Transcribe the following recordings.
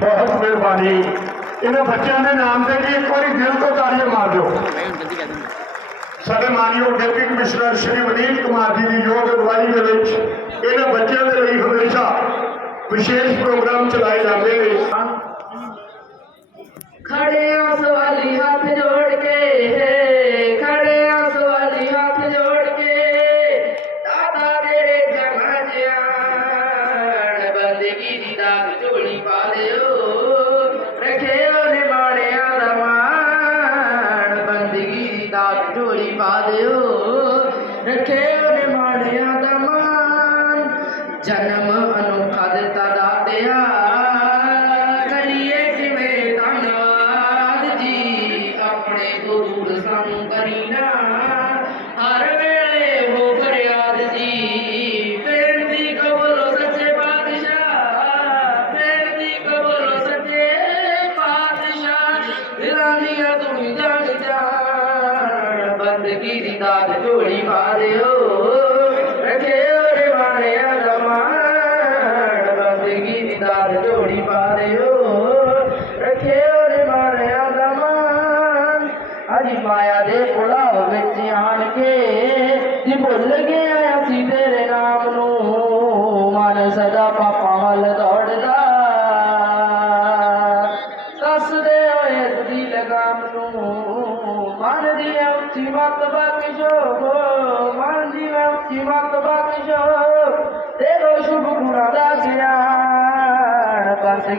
ਬਹੁਤ ਮਿਹਰਬਾਨੀ। ਇਹਨਾਂ ਬੱਚਿਆਂ ਦੇ ਨਾਮ ਤੇ ਵੀ ਇੱਕ ਵਾਰੀ ਦਿਲ ਤੋਂ ਤਾੜੀਆਂ ਮਾਰ ਦਿਓ। ਸਾਡੇ ਮਾਨਯੋਗ ਡਿਪਟੀ ਕਮਿਸ਼ਨਰ ਸ਼੍ਰੀ ਮਨੀਤ ਕੁਮਾਰ ਜੀ ਦੀ ਯੋਗ ਅਗਵਾਈ ਦੇ ਵਿੱਚ ਇਹਨਾਂ ਬੱਚਿਆਂ ਦੇ ਲਈ ਹਮੇਸ਼ਾ ਵਿਸ਼ੇਸ਼ ਪ੍ਰੋਗਰਾਮ ਚਲਾਏ ਜਾਂਦੇ ਨੇ। ਖੜੇ ਉਸ ਵਾਲੀ ਹੱਥ ਜੋੜ ਕੇ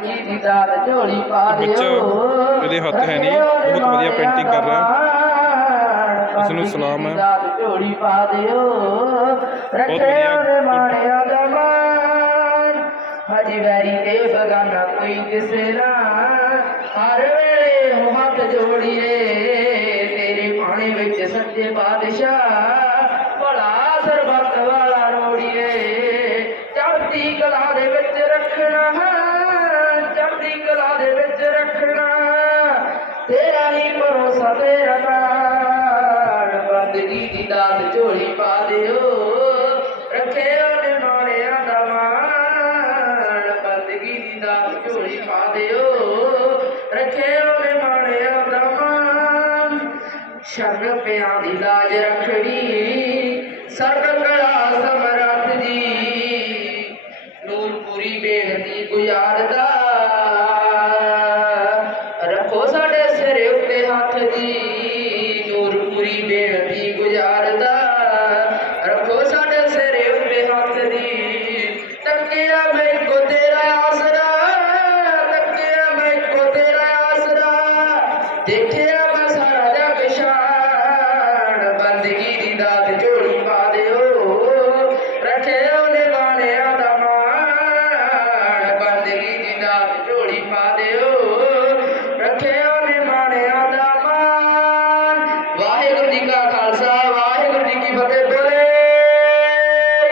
ਬੱਚਾ ਇਹਦੇ ਹੱਥ ਹੈ ਨਹੀਂ, ਬਹੁਤ ਵਧੀਆ painting ਕਰ ਰਿਹਾ। ਇਸ ਨੂੰ ਸਲਾਮ ਹੈ। ਦਾਤ ਝੋਲੀ ਪਾ ਦਿਓ। ਰੱਖਿਓ ਵਧੀਆ। ਹਜੀ ਵੈਰੀ ਤੇ ਬਗਾਨਾ ਕੋਈ ਕਿਸੇ ਨਾ ਹਰ ਵੇਲੇ ਹੱਥ ਜੋੜੀਏ। ਤੇਰੇ ਪਾਣੇ ਵਿੱਚ ਸੱਚੇ ਬਾਦਸ਼ਾਹ ਭਲਾ ਸਰਬੱਤ ਵਾਲਾ ਰੋੜੀਏ। ਚੜ੍ਹਦੀ ਕਲਾ ਦੇ ਵਿੱਚ ਰੱਖਣਾ ਕਲਾ ਦੇ ਵਿੱਚ ਰੱਖਣਾ। ਤੇਰਾ ਹੀ ਭਰੋਸਾ, ਤੇਰਾ ਨਾਮ ਬੰਦਗੀ ਦੀ ਦਾਤ ਝੋਲੀ ਪਾ ਦਿਓ। ਰੱਖਿਓ ਨੇ ਮਾਰਿਆ ਦਾ ਮਾਣ। ਬੰਦਗੀ ਦੀ ਦਾਤ ਝੋਲੀ ਪਾ ਦਿਓ। ਰੱਖਿਓ ਨੇ ਮਾਰਿਆ ਦਾ ਮਾਣ। ਸ਼ਰਨ ਪਿਆਂ ਦੀ ਲਾਜ ਰੱਖਣੀ। ਸਰਬ ਕਲਾ ਸਮਰੱਥ ਜੀ। ਨੂਰਪੁਰੀ ਬੇਨਤੀ ਗੁਜ਼ਾਰਦਾ। ਦੇਖਿਆ ਮੈਂ ਸਾਰਾ ਜਗ ਬੰਦਗੀ ਦੀ ਦਾਤ ਝੋਲੀ ਪਾ ਦਿਓ। ਰੱਖਿਓ ਨੇ ਬਾਣਿਆ ਦਾ ਮਾਣ, ਬੰਦਗੀ ਦੀ ਦਾਤ ਝੋਲੀ ਪਾ ਦਿਓ। ਰੱਖਿਓ ਨੇ ਬਾਣਿਆ ਦਾ ਮਾਣ। ਵਾਹਿਗੁਰੂ ਜੀ ਕਾ ਖਾਲਸਾ, ਵਾਹਿਗੁਰੂ ਜੀ ਕੀ ਫਤਿਹ। ਬੋਲੇ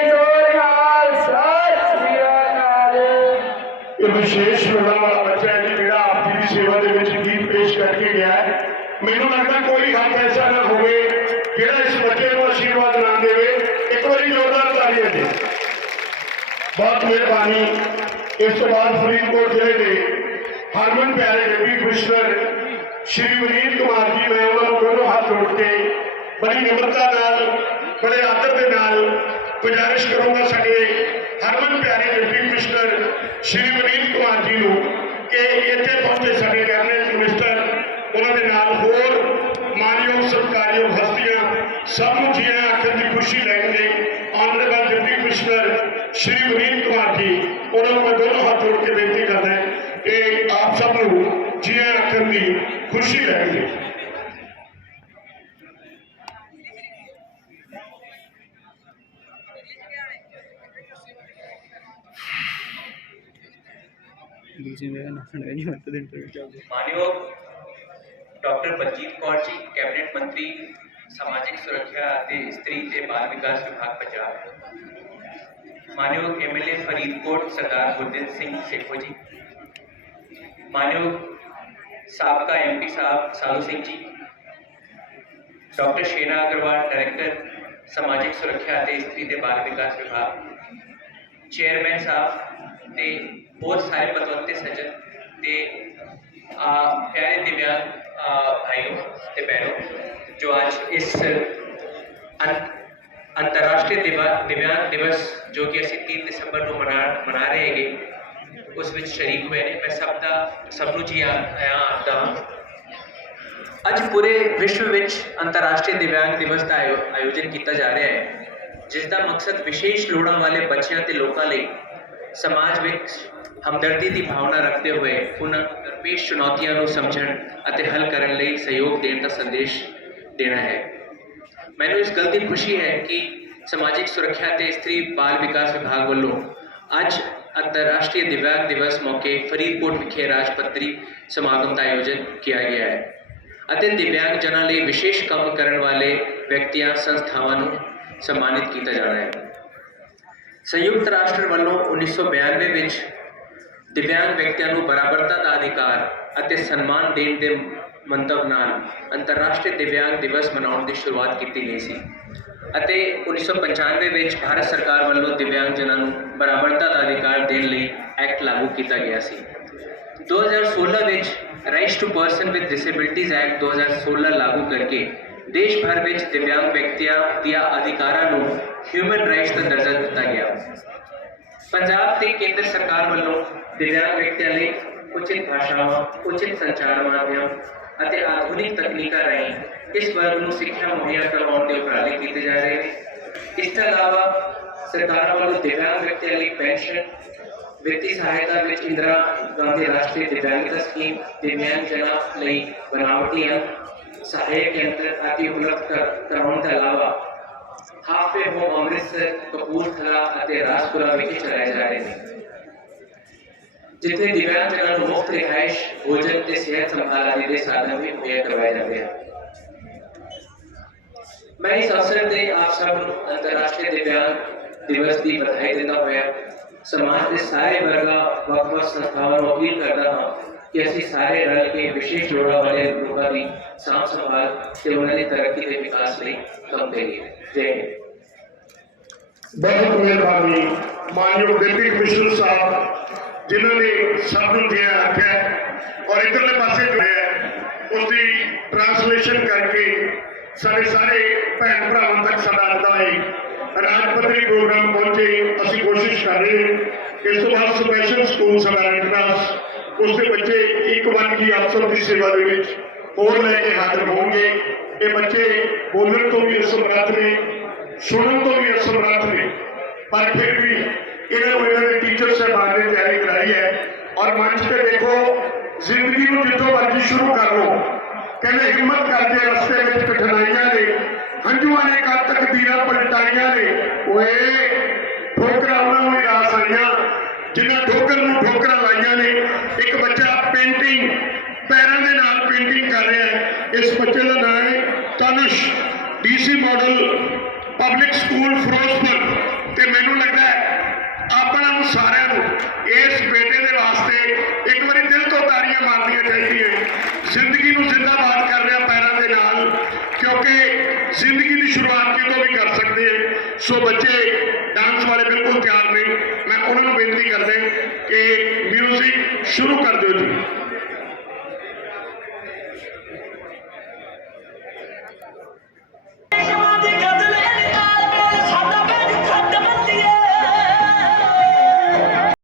ਸੋਹਣਾਲ ਸਤਿ ਸ੍ਰੀ ਅਕਾਲ। ਇਹ ਵਿਸ਼ੇਸ਼ ਪ੍ਰੋਗਰਾਮ ਕੋਈ ਹੱਥ ਐਸਾ ਨਾ ਹੋਵੇ ਜਿਹੜਾ ਇਸ ਬੱਚੇ ਨੂੰ ਆਸ਼ੀਰਵਾਦ ਨਾ ਦੇਵੇ ਇੱਕ ਵਾਰੀ ਜ਼ੋਰਦਾਰ ਤਾਲੀਆਂ ਦੇ ਬਹੁਤ ਮਿਹਰਬਾਨੀ ਇਸ ਤੋਂ ਬਾਅਦ ਫਰੀਦਕੋਟ ਜ਼ਿਲ੍ਹੇ ਦੇ ਹਰਮਨ ਪਿਆਰੇ ਡਿਪਟੀ ਕਮਿਸ਼ਨਰ ਸ਼੍ਰੀ ਵਨੀਤ ਕੁਮਾਰ ਜੀ ਮੈਂ ਉਹਨਾਂ ਨੂੰ ਦੋਨੋਂ ਹੱਥ ਜੋੜ ਕੇ ਬੜੀ ਨਿਮਰਤਾ ਨਾਲ ਬੜੇ ਆਦਰ ਦੇ ਨਾਲ ਗੁਜ਼ਾਰਿਸ਼ ਕਰੂੰਗਾ ਸਾਡੇ ਹਰਮਨ ਪਿਆਰੇ ਡਿਪਟੀ ਕਮਿਸ਼ਨਰ ਸ਼੍ਰੀ ਵਨੀਤ खुशी रहेंगे। माननीय डॉक्टर बलजीत कौर जी, कैबिनेट मंत्री, सामाजिक सुरक्षा आदि स्त्री से बाल विकास विभाग पंजाब। माननीय एमएलए फरीदकोट सरदार गुरदेव सिंह सेखो जी। माननीय ਵਿਭਾਗ ਪੰਜਾਬ ਮਾਨਯੋਗ ਐਮਐਲਏ ਫਰੀਦਕੋਟ ਸਰਦਾਰ ਗੁਰਦਿੱਤ ਸਿੰਘ ਸੇਖੋ ਜੀ ਮਾਨਯੋਗ ਸਾਬਕਾ ਐਮਪੀ ਸਾਹਿਬ ਸਾਧੂ ਸਿੰਘ ਜੀ ਡਾਕਟਰ ਸ਼ੇਨਾ ਅਗਰਵਾਲ ਡਾਇਰੈਕਟਰ ਸਮਾਜਿਕ ਸੁਰੱਖਿਆ ਅਤੇ ਇਸਤਰੀ ਤੇ ਬਾਲ ਵਿਕਾਸ ਵਿਭਾਗ ਚੇਅਰਮੈਨ ਸਾਹਿਬ ਤੇ ਹੋਰ ਸਾਰੇ ਪਤਵੰਤੇ ਸੱਜਣ ਤੇ ਆ ਪਿਆਰੇ ਦਿਵਿਆਂਗ ਅ, ਭਾਈਓ ਤੇ ਬਹਿਨੋ ਜੋ ਅੱਜ ਇਸ ਅੰ- ਅੰਤਰਰਾਸ਼ਟਰੀ ਦਿਵਾ- ਦਿਵਿਆਂਗ ਦਿਵਸ ਜੋ ਕਿ ਅਸੀਂ 3 ਦਸੰਬਰ ਨੂੰ ਮਨਾ ਮਨਾ ਰਹੇ ਹੈਗੇ ਉਸ ਵਿੱਚ ਸ਼ਰੀਕ ਹੋਏ ਨੇ ਮੈਂ ਸਭ ਦਾ ਸਭ ਨੂੰ ਜੀ ਆਇਆਂ ਆਖਦਾ ਹਾਂ ਅੱਜ ਪੂਰੇ ਵਿਸ਼ਵ ਵਿੱਚ ਅੰਤਰਰਾਸ਼ਟਰੀ ਦਿਵਿਆਂਗ ਦਿਵਸ ਦਾ ਆਯੋਜਨ ਕੀਤਾ ਜਾ ਰਿਹਾ ਹੈ ਜਿਸ ਦਾ ਮਕਸਦ ਵਿਸ਼ੇਸ਼ ਲੋੜਾਂ ਵਾਲੇ ਬੱਚਿਆਂ ਤੇ ਲੋਕਾਂ ਲਈ ਸਮਾਜ ਵਿੱਚ ਹਮਦਰਦੀ ਦੀ ਭਾਵਨਾ ਰੱਖਦੇ ਹੋਏ ਉਹਨਾਂ ਦਰਪੇਸ਼ ਚੁਣੌਤੀਆਂ ਨੂੰ ਸਮਝਣ ਅਤੇ ਹੱਲ ਕਰਨ ਲਈ ਸਹਿਯੋਗ ਦੇਣ ਦਾ ਸੰਦੇਸ਼ ਦੇਣਾ ਹੈ ਮੈਨੂੰ ਇਸ ਗੱਲ ਦੀ ਖੁਸ਼ੀ ਹੈ ਕਿ ਸਮਾਜਿਕ ਸੁਰੱਖਿਆ ਤੇ ਇਸਤਰੀ ਬਾਲ ਵਿਕਾਸ ਵਿਭਾਗ ਵੱਲੋਂ ਅੱਜ ਅੰਤਰਰਾਸ਼ਟਰੀ ਦਿਵਿਆਂਗ ਦਿਵਸ ਮੌਕੇ ਫਰੀਦਕੋਟ ਵਿਖੇ ਰਾਜ ਪੱਧਰੀ ਸਮਾਗਮ ਦਾ ਆਯੋਜਨ ਕੀਤਾ ਗਿਆ ਹੈ। ਅਤੇ ਦਿਵਿਆਂਗ ਜਨਾਂ ਲਈ ਵਿਸ਼ੇਸ਼ ਕੰਮ ਕਰਨ ਵਾਲੇ ਵਿਅਕਤੀਆਂ, ਸੰਸਥਾਵਾਂ ਨੂੰ ਸਨਮਾਨਿਤ ਕੀਤਾ ਜਾਣਾ ਹੈ। ਸੰਯੁਕਤ ਰਾਸ਼ਟਰ ਵੱਲੋਂ 1992 ਵਿੱਚ ਦਿਵਿਆਂਗ ਵਿਅਕਤੀਆਂ ਨੂੰ ਬਰਾਬਰਤਾ ਦਾ ਅਧਿਕਾਰ ਅਤੇ ਸਨਮਾਨ ਦੇਣ ਦੇ ਮੰਤਵ ਨਾਲ ਅੰਤਰਰਾਸ਼ਟਰੀ ਦਿਵਿਆਂਗ ਦਿਵਸ ਮਨਾਉਣ ਦੀ ਸ਼ੁਰੂਆਤ ਕੀਤੀ ਗਈ ਸੀ। ਅਤੇ 1995 ਵਿੱਚ ਭਾਰਤ ਸਰਕਾਰ ਵੱਲੋਂ ਦਿਵਿਆਂਗ ਜਨਾਂ ਨੂੰ ਬਰਾਬਰਤਾ ਦਾ ਅਧਿਕਾਰ ਦੇਣ ਲਈ ਐਕਟ ਲਾਗੂ ਕੀਤਾ ਗਿਆ ਸੀ 2016 ਵਿੱਚ rights to person with disabilities act 2016 ਲਾਗੂ ਕਰਕੇ ਦੇਸ਼ ਭਰ ਵਿੱਚ ਦਿਵਿਆਂਗ ਵਿਅਕਤੀਆਂ ਦੀਆਂ ਅਧਿਕਾਰਾਂ ਨੂੰ ਹਿਊਮਨ ਰਾਈਟਸ ਦਾ ਦਰਜਾ ਦਿੱਤਾ ਗਿਆ ਪੰਜਾਬ ਤੇ ਕੇਂਦਰ ਸਰਕਾਰ ਵੱਲੋਂ ਦਿਵਿਆਂਗ ਵਿਅਕਤੀਆਂ ਲਈ ਉਚਿਤ ਭਾਸ਼ਾਵਾਂ ਉਚਿਤ ਸੰਚਾਰ ਮਾਧਿਅਮ ਅਤੇ ਆਧੁਨਿਕ ਤਕਨੀਕਾਂ ਰਾਹੀਂ ਇਸ ਵਰਗ ਨੂੰ ਸਿੱਖਿਆ ਮੁਹੱਈਆ ਕਰਵਾਉਣ ਦੇ ਉਪਰਾਲੇ ਕੀਤੇ ਜਾ ਰਹੇ ਨੇ ਇਸ ਤੋਂ ਇਲਾਵਾ ਸਰਕਾਰ ਵੱਲੋਂ ਦਿਵਿਆਂਗ ਵਿਅਕਤੀਆਂ ਲਈ ਪੈਨਸ਼ਨ ਵਿੱਤੀ ਸਹਾਇਤਾ ਵਿੱਚ ਇੰਦਰਾ ਗਾਂਧੀ ਰਾਸ਼ਟਰੀ ਦਿਵਿਆਂਗਤਾ ਸਕੀਮ ਦਿਵਿਆਂਗ ਜਨਾਂ ਲਈ ਬਣਾਵਟੀਆਂ ਸਹਾਇਕ ਯੰਤਰ ਆਦਿ ਉਪਲਬਧ ਕਰ- ਕਰਾਉਣ ਤੋਂ ਇਲਾਵਾ ਹਾਫੇ ਹੋਮ ਅੰਮ੍ਰਿਤਸਰ ਕਪੂਰਥਲਾ ਅਤੇ ਰਾਜਪੁਰਾ ਵਿਖੇ ਚਲਾਏ ਜਾ ਰਹੇ ਨੇ जिथे दिव्यांगजन मुफ़्त रिहाइश भोजन के सेहत संभाल आदि के साधन भी मुहैया करवाए जाते हैं। मैं इस अवसर पर आप सब अंतर्राष्ट्रीय दिव्यांग दिवस की बधाई देता हुआ समाज के सारे वर्ग वक्फ संस्थाओं को अपील करता हूँ कि असि सारे रल के विशेष जोड़ा वाले लोगों की सांभ संभाल से उन्होंने तरक्की के विकास लिए कम करिए जय हिंद। बहुत मेहरबानी माननीय डिप्टी कमिश्नर साहब ਜਿਨ੍ਹਾਂ ਨੇ ਸਭ ਨੂੰ ਦਿਆ ਆਖਿਆ ਔਰ ਇਧਰਲੇ ਪਾਸੇ ਜੋ ਹੈ ਉਸ ਦੀ ਟ੍ਰਾਂਸਲੇਸ਼ਨ ਕਰਕੇ ਸਾਡੇ ਸਾਰੇ ਭੈਣ ਭਰਾਵਾਂ ਤੱਕ ਸਾਡਾ ਅੱਜ ਦਾ ਇਹ ਰਾਜ ਪੱਧਰੀ ਪ੍ਰੋਗਰਾਮ ਪਹੁੰਚੇ ਅਸੀਂ ਕੋਸ਼ਿਸ਼ ਕਰ ਰਹੇ ਹਾਂ ਇਸ ਤੋਂ ਬਾਅਦ ਸਪੈਸ਼ਲ ਸਕੂਲ ਸਾਡਾ ਰੈਡਕ੍ਰਾਸ ਉਸ ਦੇ ਬੱਚੇ ਇੱਕ ਵਾਰ ਕੀ ਅਫਸਰ ਦੀ ਸੇਵਾ ਦੇ ਵਿੱਚ ਹੋਰ ਲੈ ਕੇ ਹਾਜ਼ਰ ਹੋਣਗੇ ਇਹ ਬੱਚੇ ਬੋਲਣ ਤੋਂ ਵੀ ਅਸਮਰੱਥ ਨੇ ਸੁਣਨ ਤੋਂ ਵੀ ਅਸਮਰੱਥ ਨੇ ਪਰ ਫਿਰ ਵੀ ਇਹਨਾਂ ਨੂੰ ਇਹਨਾਂ ਦੇ ਟੀਚਰ ਸਾਹਿਬਾਨ ਨੇ ਤਿਆਰੀ ਕਰਾਈ ਹੈ ਔਰ ਮੰਚ ਤੇ ਦੇਖੋ ਜ਼ਿੰਦਗੀ ਨੂੰ ਜਿੱਥੋਂ ਮਰਜ਼ੀ ਸ਼ੁਰੂ ਕਰ ਲਓ ਕਹਿੰਦੇ ਹਿੰਮਤ ਕਰਦੇ ਰਸਤੇ ਵਿੱਚ ਕਠਿਨਾਈਆਂ ਨੇ ਹੰਝੂਆਂ ਨੇ ਕਦ ਤਕਦੀਰਾਂ ਪਲਟਾਈਆਂ ਨੇ ਓਏ ਠੋਕਰਾਂ ਉਹਨਾਂ ਨੂੰ ਹੀ ਰਾਸ ਆਈਆਂ ਜਿਨ੍ਹਾਂ ਠੋਕਰ ਨੂੰ ਠੋਕਰਾਂ ਲਾਈਆਂ ਨੇ ਇੱਕ ਬੱਚਾ ਪੇਂਟਿੰਗ ਪੈਰਾਂ ਦੇ ਨਾਲ ਪੇਂਟਿੰਗ ਕਰ ਰਿਹਾ ਹੈ ਇਸ ਬੱਚੇ ਦਾ ਨਾਮ ਹੈ Tanush DC model public school Ferozepur ਤੇ ਮੈਨੂੰ ਲੱਗਦਾ ਹੈ ਆਪਣਾ ਨੂੰ ਸਾਰਿਆਂ ਨੂੰ ਇਸ ਬੇਟੇ ਦੇ ਵਾਸਤੇ ਇੱਕ ਵਾਰੀ ਦਿਲ ਤੋਂ ਤਾਰੀਆਂ ਮਾਰਨੀਆਂ ਚਾਹੀਦੀਆਂ ਜ਼ਿੰਦਗੀ ਨੂੰ ਜ਼ਿੰਦਾਬਾਦ ਕਰ ਰਿਹਾ ਪੈਰਾਂ ਦੇ ਨਾਲ, ਕਿਉਂਕਿ ਜ਼ਿੰਦਗੀ ਦੀ ਸ਼ੁਰੂਆਤ ਕਿਤੋਂ ਵੀ ਕਰ ਸਕਦੇ ਹਾਂ ਸੋ ਬੱਚੇ ਡਾਂਸ ਵਾਲੇ ਬਿਲਕੁਲ ਤਿਆਰ ਨੇ। ਮੈਂ ਉਹਨਾਂ ਨੂੰ ਬੇਨਤੀ ਕਰਦਾ ਕਿ ਮਿਊਜ਼ਿਕ ਸ਼ੁਰੂ ਕਰ ਦਿਓ ਜੀ।